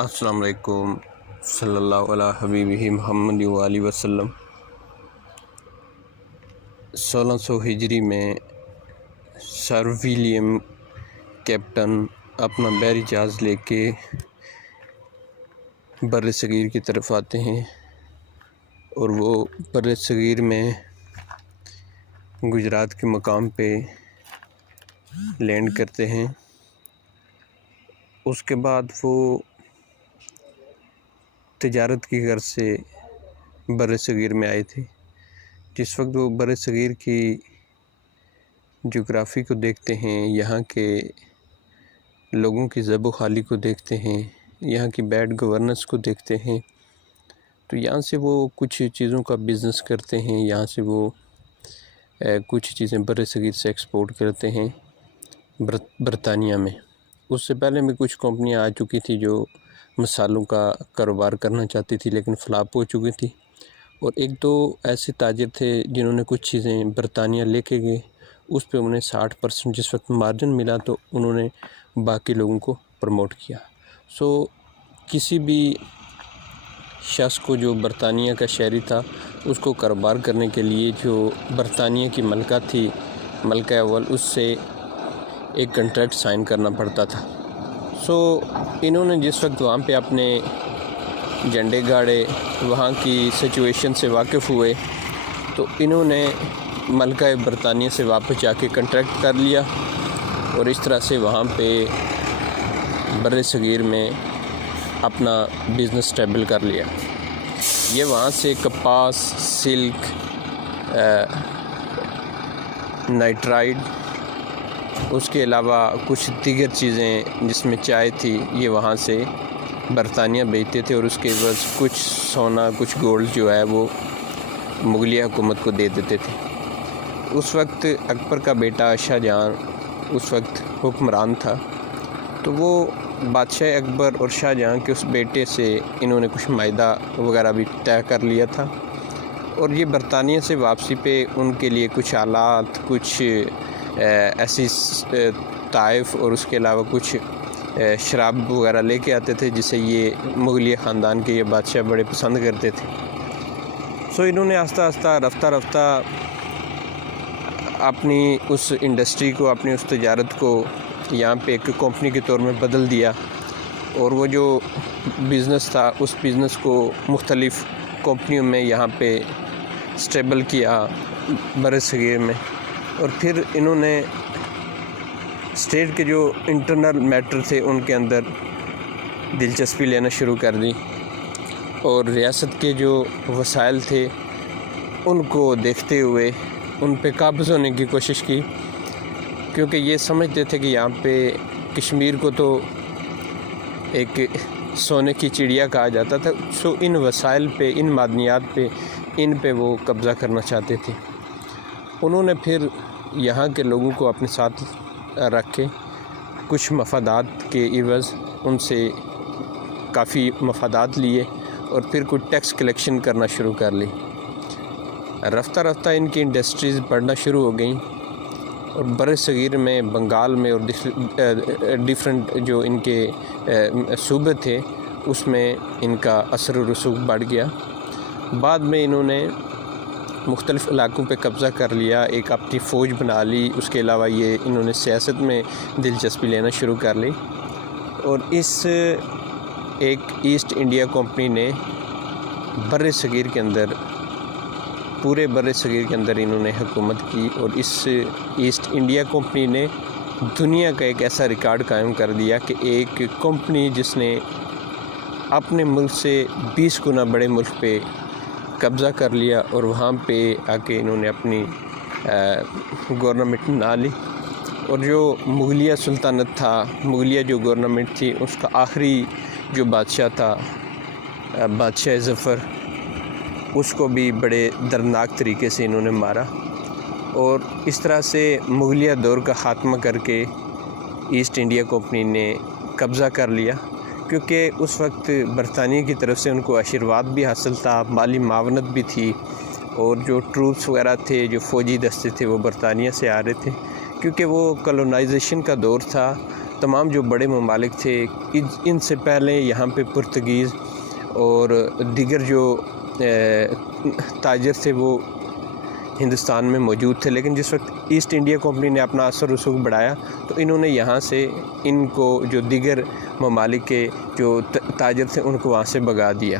السلام علیکم صلی اللہ علیہ حبیبہ محمد وآلہ وسلم۔ 1600 ہجری میں سر ولیم کیپٹن اپنا بحری جہاز لے کے بر صغیر کی طرف آتے ہیں اور وہ بر صغیر میں گجرات کے مقام پہ لینڈ کرتے ہیں۔ اس کے بعد وہ تجارت کی غرض سے بر صغیر میں آئے تھے۔ جس وقت وہ بر صغیر کی جغرافی کو دیکھتے ہیں، یہاں کے لوگوں کی زب و خالی کو دیکھتے ہیں، یہاں کی بیڈ گورننس کو دیکھتے ہیں، تو یہاں سے وہ کچھ چیزوں کا بزنس کرتے ہیں۔ یہاں سے وہ کچھ چیزیں بر صغیر سے ایکسپورٹ کرتے ہیں برطانیہ میں۔ اس سے پہلے بھی کچھ کمپنیاں آ چکی تھی جو مصالحوں کا کاروبار کرنا چاہتی تھی لیکن فلاپ ہو چکی تھی، اور ایک دو ایسے تاجر تھے جنہوں نے کچھ چیزیں برطانیہ لے کے گئے، اس پہ انہیں 60% جس وقت مارجن ملا تو انہوں نے باقی لوگوں کو پروموٹ کیا۔ کسی بھی شخص کو جو برطانیہ کا شہری تھا، اس کو کاروبار کرنے کے لیے جو برطانیہ کی ملکہ تھی، ملکہ اول، اس سے ایک کنٹریکٹ سائن کرنا پڑتا تھا۔ انہوں نے جس وقت وہاں پہ اپنے جھنڈے گاڑے، وہاں کی سچویشن سے واقف ہوئے، تو انہوں نے ملکہ برطانیہ سے واپس جا کے کنٹریکٹ کر لیا اور اس طرح سے وہاں پہ بر صغیر میں اپنا بزنس سٹیبل کر لیا۔ یہ وہاں سے کپاس، سلک، نائٹرائڈ، اس کے علاوہ کچھ دیگر چیزیں جس میں چائے تھی، یہ وہاں سے برطانیہ بیچتے تھے اور اس کے عوض کچھ سونا، کچھ گولڈ جو ہے وہ مغلیہ حکومت کو دے دیتے تھے۔ اس وقت اکبر کا بیٹا شاہ جہاں اس وقت حکمران تھا، تو وہ بادشاہ اکبر اور شاہ جہاں کے اس بیٹے سے انہوں نے کچھ معاہدہ وغیرہ بھی طے کر لیا تھا، اور یہ برطانیہ سے واپسی پہ ان کے لیے کچھ آلات، کچھ ایسی تحائف اور اس کے علاوہ کچھ شراب وغیرہ لے کے آتے تھے جسے یہ مغلیہ خاندان کے یہ بادشاہ بڑے پسند کرتے تھے۔ انہوں نے آہستہ آہستہ رفتہ اپنی اس انڈسٹری کو، اپنی اس تجارت کو یہاں پہ ایک کمپنی کے طور میں بدل دیا، اور وہ جو بزنس تھا اس بزنس کو مختلف کمپنیوں میں یہاں پہ سٹیبل کیا بر صغیر میں، اور پھر انہوں نے اسٹیٹ کے جو انٹرنل میٹر تھے ان کے اندر دلچسپی لینا شروع کر دی، اور ریاست کے جو وسائل تھے ان کو دیکھتے ہوئے ان پہ قابض ہونے کی کوشش کی، کیونکہ یہ سمجھتے تھے کہ یہاں پہ کشمیر کو تو ایک سونے کی چڑیا کہا جاتا تھا، ان وسائل پہ، ان معدنیات پہ، ان پہ وہ قبضہ کرنا چاہتے تھے۔ انہوں نے پھر یہاں کے لوگوں کو اپنے ساتھ رکھ کے کچھ مفادات کے عوض ان سے کافی مفادات لیے اور پھر کچھ ٹیکس کلیکشن کرنا شروع کر لی۔ رفتہ ان کی انڈسٹریز بڑھنا شروع ہو گئیں، اور بر صغیر میں، بنگال میں اور ڈیفرنٹ جو ان کے صوبے تھے اس میں ان کا اثر و رسوخ بڑھ گیا۔ بعد میں انہوں نے مختلف علاقوں پہ قبضہ کر لیا، ایک اپنی فوج بنا لی، اس کے علاوہ یہ انہوں نے سیاست میں دلچسپی لینا شروع کر لی، اور اس ایک ایسٹ انڈیا کمپنی نے بر صغیر کے اندر، پورے بر صغیر کے اندر انہوں نے حکومت کی، اور اس ایسٹ انڈیا کمپنی نے دنیا کا ایک ایسا ریکارڈ قائم کر دیا کہ ایک کمپنی جس نے اپنے ملک سے 20 گنا بڑے ملک پہ قبضہ کر لیا، اور وہاں پہ آ کے انہوں نے اپنی گورنمنٹ بنا لی، اور جو مغلیہ سلطنت تھا، مغلیہ جو گورنمنٹ تھی، اس کا آخری جو بادشاہ تھا، بادشاہ ظفر، اس کو بھی بڑے دردناک طریقے سے انہوں نے مارا، اور اس طرح سے مغلیہ دور کا خاتمہ کر کے ایسٹ انڈیا کمپنی نے قبضہ کر لیا، کیونکہ اس وقت برطانیہ کی طرف سے ان کو آشیرواد بھی حاصل تھا، مالی معاونت بھی تھی، اور جو ٹروپس وغیرہ تھے، جو فوجی دستے تھے، وہ برطانیہ سے آ رہے تھے، کیونکہ وہ کلونائزیشن کا دور تھا، تمام جو بڑے ممالک تھے ان سے پہلے یہاں پہ پرتگیز اور دیگر جو تاجر تھے وہ ہندوستان میں موجود تھے، لیکن جس وقت ایسٹ انڈیا کمپنی نے اپنا اثر رسوخ بڑھایا تو انہوں نے یہاں سے ان کو جو دیگر ممالک کے جو تاجر تھے ان کو وہاں سے بھگا دیا۔